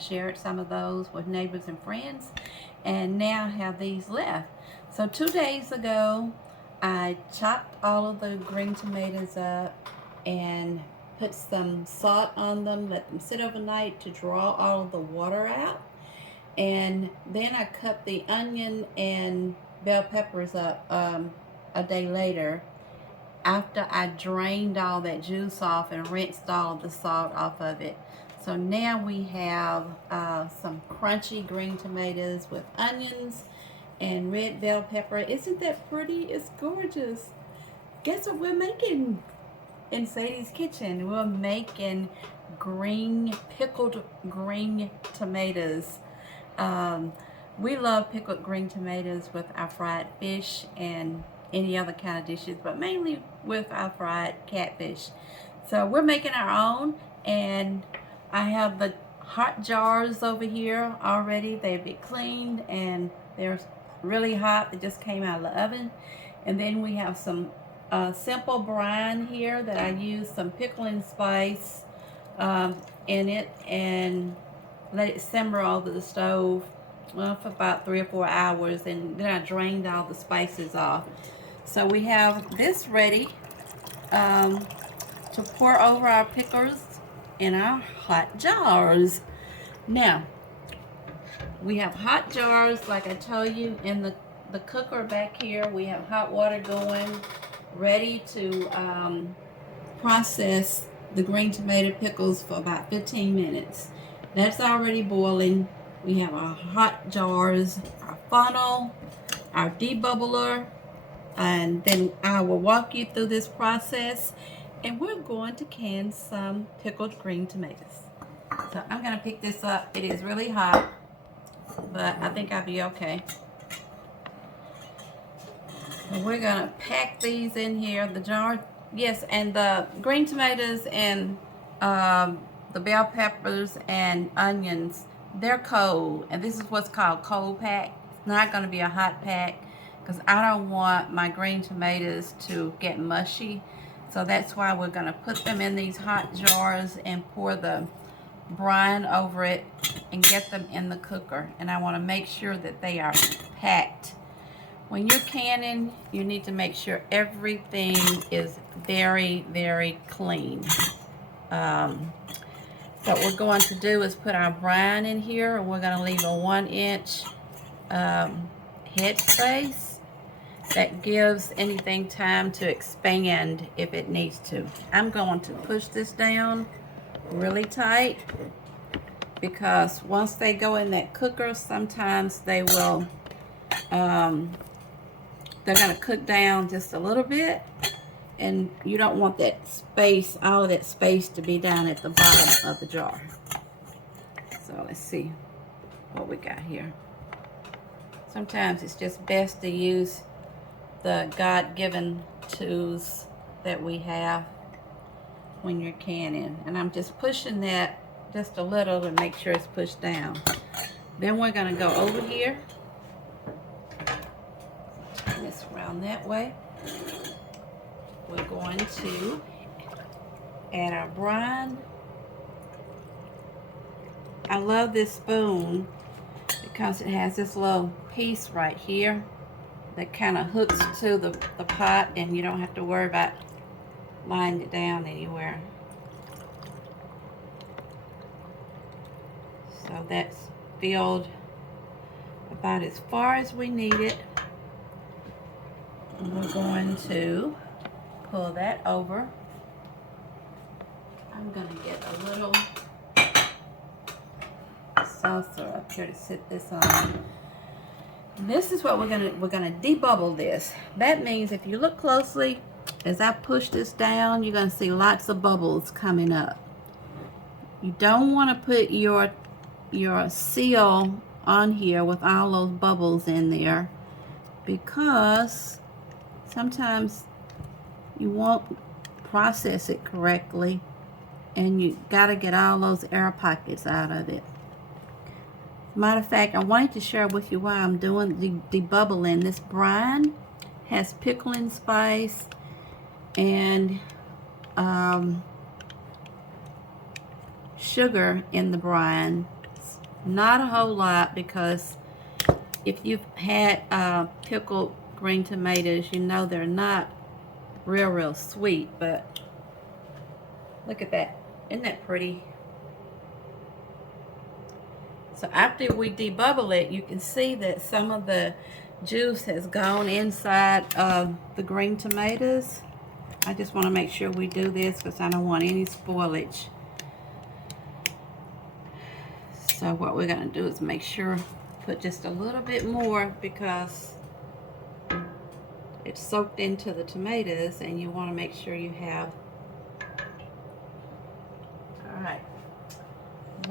shared some of those with neighbors and friends, and now I have these left. So 2 days ago, I chopped all of the green tomatoes up and put some salt on them, let them sit overnight to draw all of the water out. And then I cut the onion and bell peppers up a day later after I drained all that juice off and rinsed all the salt off of it. So now we have some crunchy green tomatoes with onions and red bell pepper. Isn't that pretty? It's gorgeous. Guess what we're making in Sadie's kitchen? We're making pickled green tomatoes. We love pickled green tomatoes with our fried fish and any other kind of dishes, but mainly with our fried catfish. So we're making our own, and I have the hot jars over here already. They've been cleaned and they're really hot. They just came out of the oven. And then we have some simple brine here that I use some pickling spice in it and let it simmer over the stove for about 3 or 4 hours, and then I drained all the spices off. So we have this ready to pour over our pickles in our hot jars. Now, we have hot jars, like I told you, in the cooker back here. We have hot water going, ready to process the green tomato pickles for about 15 minutes. That's already boiling. We have our hot jars, our funnel, our debubbler, and then I will walk you through this process, and we're going to can some pickled green tomatoes. So I'm going to pick this up. It is really hot, but I think I'll be okay. And we're going to pack these in here, the jar. Yes, and the green tomatoes and the bell peppers and onions, they're cold, and this is what's called cold pack. It's not going to be a hot pack because I don't want my green tomatoes to get mushy. So that's why we're going to put them in these hot jars and pour the brine over it and get them in the cooker. And I want to make sure that they are packed. When you're canning, you need to make sure everything is very, very clean. What we're going to do is put our brine in here, and we're going to leave a 1-inch head space that gives anything time to expand if it needs to. I'm going to push this down really tight because once they go in that cooker, sometimes they will, they're going to cook down just a little bit, and you don't want that space, all of that space, to be down at the bottom of the jar. So let's see what we got here. Sometimes it's just best to use the God-given tools that we have when you're canning. And I'm just pushing that just a little to make sure it's pushed down. Then we're going to go over here. Turn this around that way. We're going to add our brine. I love this spoon because it has this little piece right here that kind of hooks to the pot, and you don't have to worry about laying it down anywhere. So that's filled about as far as we need it. And we're going to pull that over. I'm going to get a little saucer up here to sit this on. This is what we're gonna debubble this. That means if you look closely, as I push this down, you're gonna see lots of bubbles coming up. You don't want to put your seal on here with all those bubbles in there, because sometimes you won't process it correctly, and you gotta get all those air pockets out of it. Matter of fact, I wanted to share with you why I'm doing the debubbling. This brine has pickling spice and sugar in the brine. Not a whole lot, because if you've had pickled green tomatoes, you know they're not real sweet, but look at that. Isn't that pretty? So after we debubble it, you can see that some of the juice has gone inside of the green tomatoes. I just want to make sure we do this because I don't want any spoilage. So what we're going to do is make sure, put just a little bit more, because it's soaked into the tomatoes and you want to make sure you have. Alright,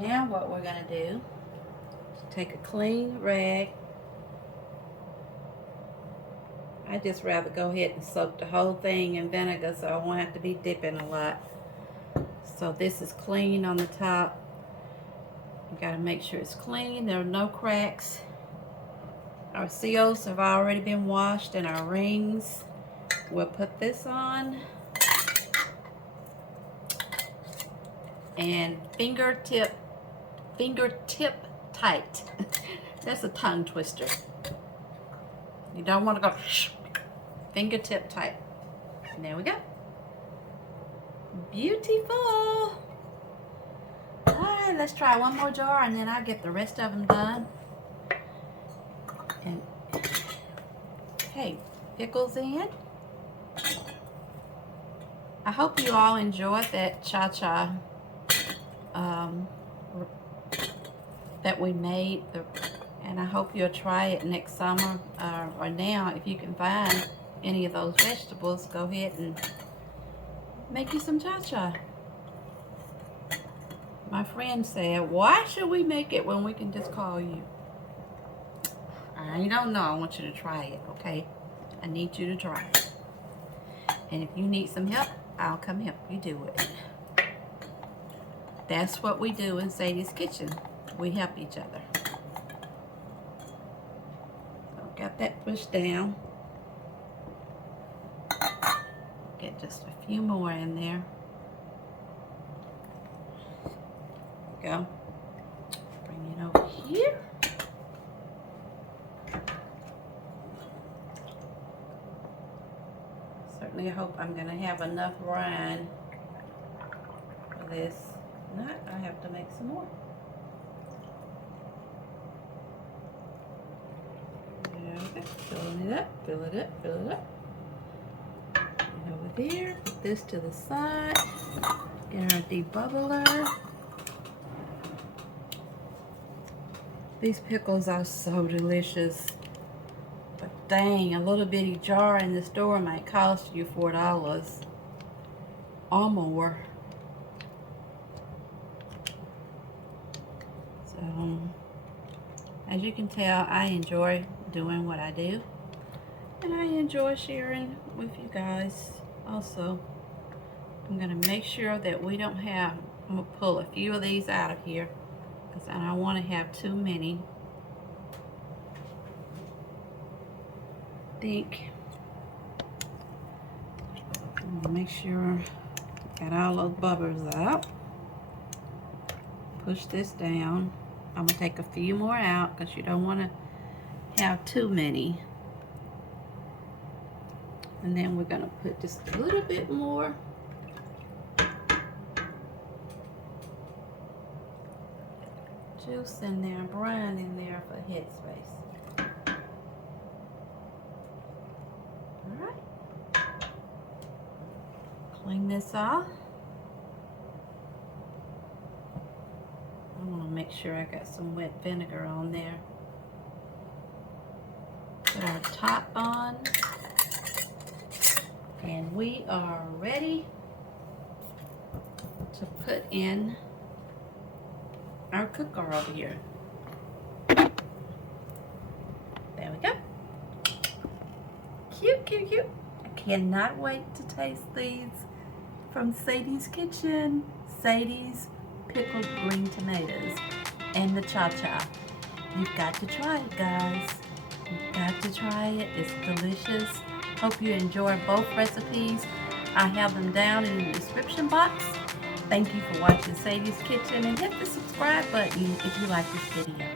now what we're going to do is take a clean rag. I just rather go ahead and soak the whole thing in vinegar so I won't have to be dipping a lot. So this is clean on the top. You got to make sure it's clean, there are no cracks. Our seals have already been washed, and our rings. We'll put this on. And fingertip tight. That's a tongue twister. You don't want to go fingertip tight. And there we go. Beautiful. Alright, let's try one more jar and then I'll get the rest of them done. And okay, pickles in. I hope you all enjoyed that Chow-Chow that we made, and I hope you'll try it next summer, or now if you can find any of those vegetables, go ahead and make you some Chow-Chow. My friend said, why should we make it when we can just call you? I don't know. I want you to try it, okay? I need you to try it. And if you need some help, I'll come help you do it. That's what we do in Sadie's Kitchen. We help each other. So got that pushed down. Get just a few more in there. Go. Bring it over here. Certainly hope I'm going to have enough brine for this. If not, I have to make some more. Okay. Filling it up, fill it up, fill it up. And over there, put this to the side. Get our debubbler. These pickles are so delicious. But dang, a little bitty jar in the store might cost you $4 or more. So, as you can tell, I enjoy doing what I do. And I enjoy sharing with you guys also. I'm going to make sure that we don't have, I'm going to pull a few of these out of here, because I don't want to have too many. I think I'm going to make sure I got all those bubbles out. Push this down. I'm going to take a few more out because you don't want to have too many. And then we're going to put just a little bit more. Juice in there, brine in there for headspace. Alright. Clean this off. I want to make sure I got some wet vinegar on there. Put our top on. And we are ready to put in our cooker over here. There we go. Cute, cute, cute. I cannot wait to taste these from Sadie's Kitchen. Sadie's pickled green tomatoes and the Chow-Chow. You've got to try it, guys. You've got to try it. It's delicious. Hope you enjoy both recipes. I have them down in the description box. Thank you for watching Sadie's Kitchen, and hit the subscribe button if you like this video.